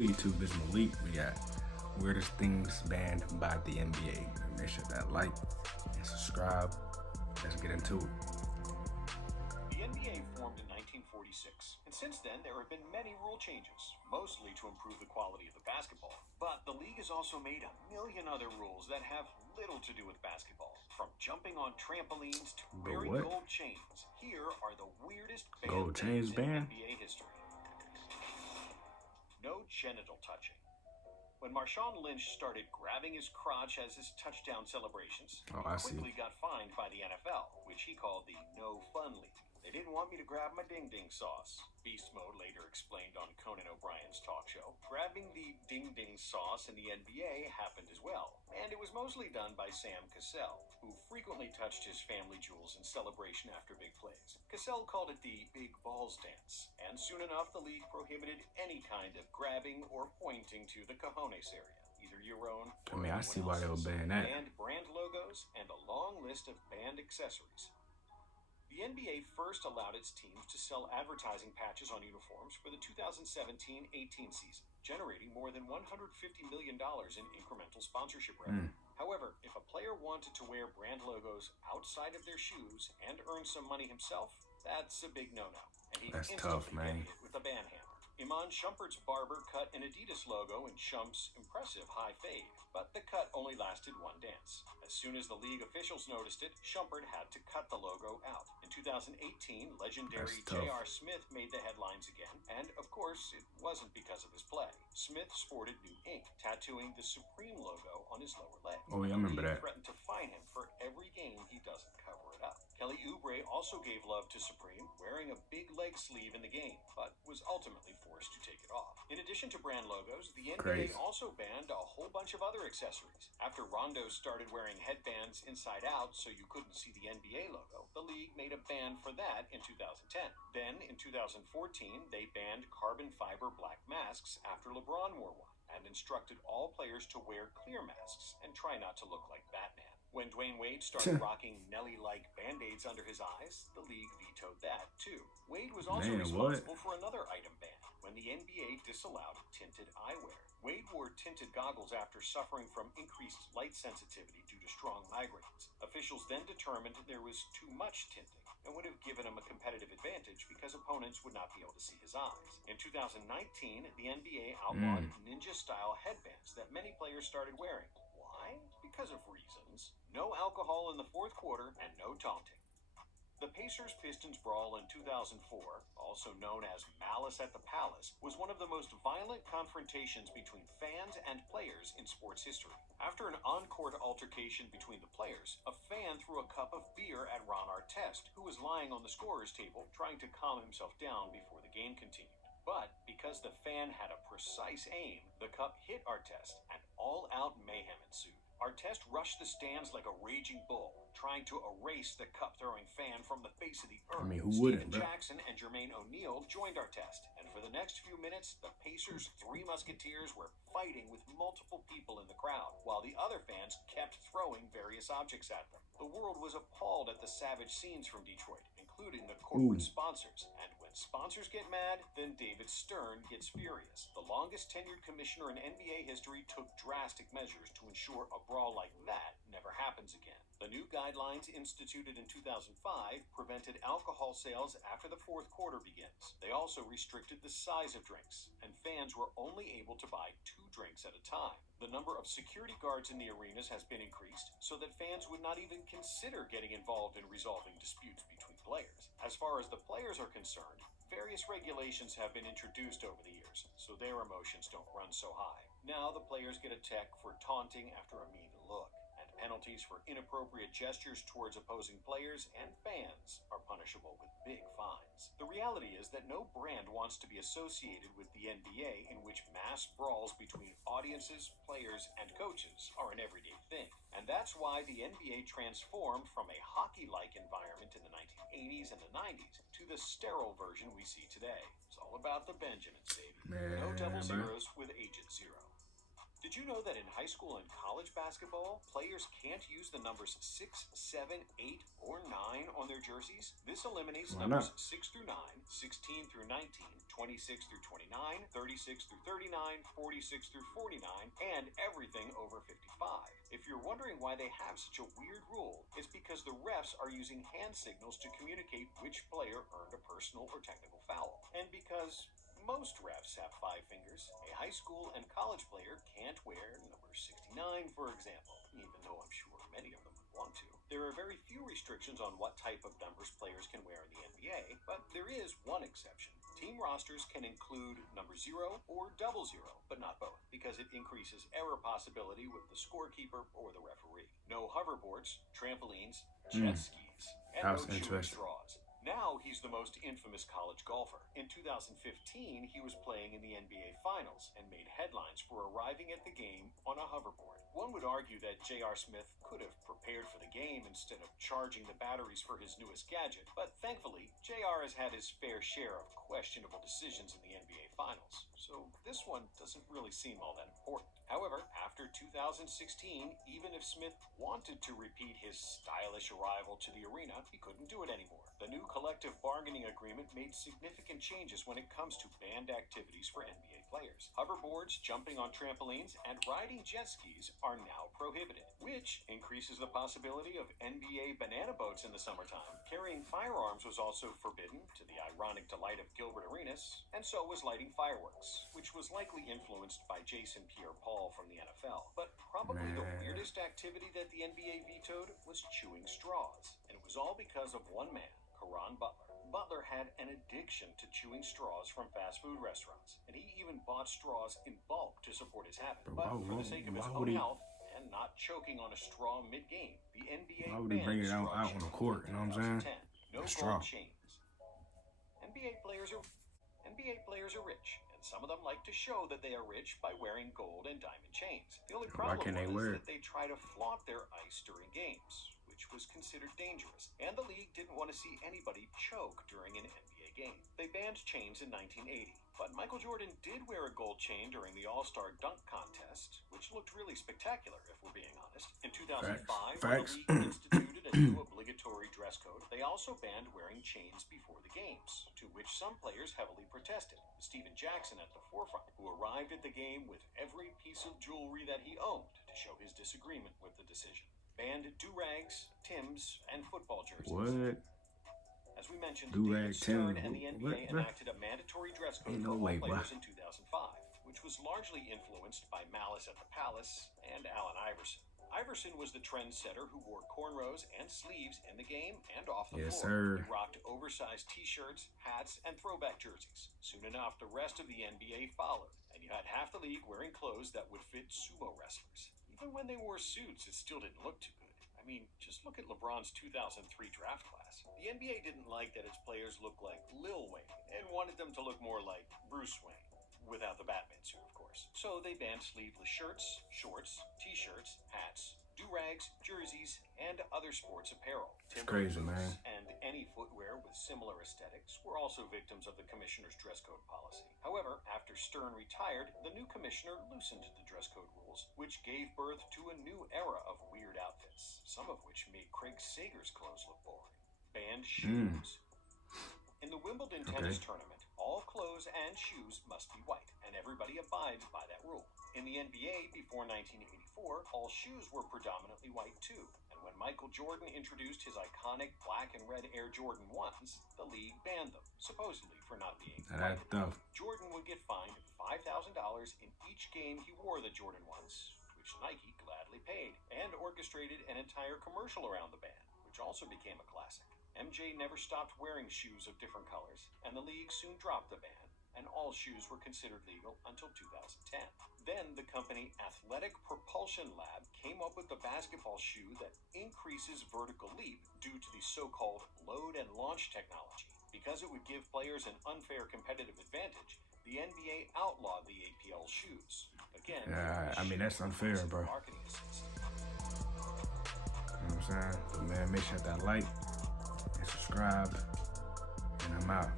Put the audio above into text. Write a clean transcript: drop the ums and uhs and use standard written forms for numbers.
YouTube is Malik. We got weirdest things banned by the NBA. Make sure that like and subscribe. Let's get into it. The NBA formed in 1946, and since then there have been many rule changes, mostly to improve the quality of the basketball. But the league has also made a million other rules that have little to do with basketball. From jumping on trampolines to wearing gold chains, here are the weirdest gold chains banned in NBA history. No genital touching. When Marshawn Lynch started grabbing his crotch as his touchdown celebrations, he quickly got fined by the NFL, which he called the No Fun League. They didn't want me to grab my ding-ding sauce, Beast Mode later explained on Conan O'Brien's talk show. Grabbing the ding-ding sauce in the NBA happened as well, and it was mostly done by Sam Cassell, who frequently touched his family jewels in celebration after big plays. Cassell called it the Big Balls Dance, and soon enough the league prohibited any kind of grabbing or pointing to the cojones area, either your own or I see why they were banning that. Banned brand logos and a long list of banned accessories. The NBA first allowed its teams to sell advertising patches on uniforms for the 2017-18 season, generating more than $150 million in incremental sponsorship revenue. However, if a player wanted to wear brand logos outside of their shoes and earn some money himself, that's a big no-no, and he instantly got hit with a ban hammer. Iman Shumpert's barber cut an Adidas logo in Shump's impressive high fade, but the cut only lasted one dance. As soon as the league officials noticed it, Shumpert had to cut the logo out. In 2018, legendary J.R. Smith made the headlines again, and of course, it wasn't because of his play. Smith sported new ink, tattooing the Supreme logo on his lower leg. Oh, yeah, I remember that. Threatened to fine him for every game he doesn't cover it up. Kelly Oubre also gave love to Supreme, wearing a big leg sleeve in the game, but was ultimately forced to take it off. In addition to brand logos, the NBA also banned a whole bunch of other accessories. After Rondo started wearing headbands inside out so you couldn't see the NBA logo, the league made a ban for that in 2010. Then, in 2014, they banned carbon fiber black masks after LeBron wore one, and instructed all players to wear clear masks and try not to look like Batman. When Dwayne Wade started rocking Nelly-like Band-Aids under his eyes, the league vetoed that, too. Wade was also responsible for another item ban, when the NBA disallowed tinted eyewear. Wade wore tinted goggles after suffering from increased light sensitivity due to strong migraines. Officials then determined there was too much tinting and would have given him a competitive advantage because opponents would not be able to see his eyes. In 2019, the NBA outlawed ninja-style headbands that many players started wearing. Why? Because of reasons. No alcohol in the fourth quarter and no taunting. The Pacers-Pistons brawl in 2004, also known as Malice at the Palace, was one of the most violent confrontations between fans and players in sports history. After an on-court altercation between the players, a fan threw a cup of beer at Ron Artest, who was lying on the scorer's table trying to calm himself down before the game continued. But because the fan had a precise aim, the cup hit Artest and all-out mayhem ensued. Artest rushed the stands like a raging bull, trying to erase the cup-throwing fan from the face of the earth. Stephen Jackson and Jermaine O'Neal joined Artest, and for the next few minutes, the Pacers' Three Musketeers were fighting with multiple people in the crowd, while the other fans kept throwing various objects at them. The world was appalled at the savage scenes from Detroit, including the corporate sponsors, and when sponsors get mad, then David Stern gets furious. The longest tenured commissioner in NBA history took drastic measures to ensure a brawl like that never happens again. The new guidelines instituted in 2005 prevented alcohol sales after the fourth quarter begins. They also restricted the size of drinks, and fans were only able to buy 2 drinks at a time. The number of security guards in the arenas has been increased so that fans would not even consider getting involved in resolving disputes between players. As far as the players are concerned, various regulations have been introduced over the years, so their emotions don't run so high. Now the players get a tech for taunting after a mean look, and penalties for inappropriate gestures towards opposing players and fans are punishable with big fines. The reality is that no brand wants to be associated with the NBA, in which mass brawls between audiences, players, and coaches are an everyday thing. And that's why the NBA transformed from a hockey-like environment in the 1980s and the 90s to the sterile version we see today. It's all about the Benjamins, baby. No double zeros with Agent Zero. Did you know that in high school and college basketball, players can't use the numbers 6, 7, 8, or 9 on their jerseys? This eliminates Why numbers not? 6 through 9, 16 through 19, 26 through 29, 36 through 39, 46 through 49, and everything over 55. If you're wondering why they have such a weird rule, it's because the refs are using hand signals to communicate which player earned a personal or technical foul. And because most refs have 5 fingers, a high school and college player can't wear number 69, for example, even though I'm sure many of them would want to. There are very few restrictions on what type of numbers players can wear in the NBA, but there is one exception. Team rosters can include number 0 or 00, but not both, because it increases error possibility with the scorekeeper or the referee. No hoverboards, trampolines, jet skis, and That no was chewing interesting. straws. Now he's the most infamous college golfer. In 2015, he was playing in the NBA Finals and made headlines for arriving at the game on a hoverboard. One would argue that J.R. Smith could have prepared for the game instead of charging the batteries for his newest gadget, but thankfully, J.R. has had his fair share of questionable decisions in the NBA Finals, so this one doesn't really seem all that important. However, after 2016, even if Smith wanted to repeat his stylish arrival to the arena, he couldn't do it anymore. The new collective bargaining agreement made significant changes when it comes to banned activities for NBA players. Hoverboards, jumping on trampolines, and riding jet skis are now prohibited, which increases the possibility of NBA banana boats in the summertime. Carrying firearms was also forbidden, to the ironic delight of Gilbert Arenas, and so was lighting fireworks, which was likely influenced by Jason Pierre-Paul from the NFL. But probably the weirdest activity that the NBA vetoed was chewing straws, and it was all because of one man, Caron Butler. Butler had an addiction to chewing straws from fast food restaurants, and he even bought straws in bulk to support his habit. But for the sake of his own health and not choking on a straw mid-game, the NBA Why would he bring it out on the court? You know what I'm saying? No Straw. gold chains. NBA players are rich, and some of them like to show that they are rich by wearing gold and diamond chains. The only Why problem can't they was wear that they try to flaunt their ice during games, which was considered dangerous, and the league didn't want to see anybody choke during an NBA game. They banned chains in 1980, but Michael Jordan did wear a gold chain during the All-Star Dunk Contest, which looked really spectacular, if we're being honest. In 2005, when the league instituted a new obligatory dress code, they also banned wearing chains before the games, to which some players heavily protested. Stephen Jackson at the forefront, who arrived at the game with every piece of jewelry that he owned to show his disagreement with the decision. Banned do-rags, Timbs, and football jerseys. What? As we mentioned, Do-rag, David Stern Timbs, and the NBA enacted a mandatory dress code Ain't for no all way, players in 2005, which was largely influenced by Malice at the Palace and Allen Iverson. Iverson was the trendsetter who wore cornrows and sleeves in the game and off the Yes, floor. sir. He rocked oversized t-shirts, hats, and throwback jerseys. Soon enough, the rest of the NBA followed, and you had half the league wearing clothes that would fit sumo wrestlers. Even when they wore suits, it still didn't look too good. I mean, just look at LeBron's 2003 draft class. The NBA didn't like that its players looked like Lil Wayne and wanted them to look more like Bruce Wayne, without the Batman suit, of course. So they banned sleeveless shirts, shorts, t-shirts, hats, do-rags, jerseys, and other sports apparel. Crazy, man. And any footwear with similar aesthetics were also victims of the commissioner's dress code policy. However, after Stern retired, the new commissioner loosened the dress code rules, which gave birth to a new era of weird outfits, some of which made Craig Sager's clothes look boring. Banned shoes. In the Wimbledon tennis tournament, all clothes and shoes must be white, and everybody abides by that rule. In the NBA, before 1984, all shoes were predominantly white too, and when Michael Jordan introduced his iconic black and red Air Jordan 1s, the league banned them, supposedly for not being white. Jordan would get fined $5,000 in each game he wore the Jordan 1s, which Nike gladly paid, and orchestrated an entire commercial around the ban, which also became a classic. MJ never stopped wearing shoes of different colors, and the league soon dropped the ban, and all shoes were considered legal until 2010. Then the company Athletic Propulsion Lab came up with the basketball shoe that increases vertical leap due to the so-called load and launch technology. Because it would give players an unfair competitive advantage, the NBA outlawed the APL shoes. Again, I mean, that's unfair, bro. Marketing assist. You know what I'm saying? But man, make sure that like and subscribe, and I'm out.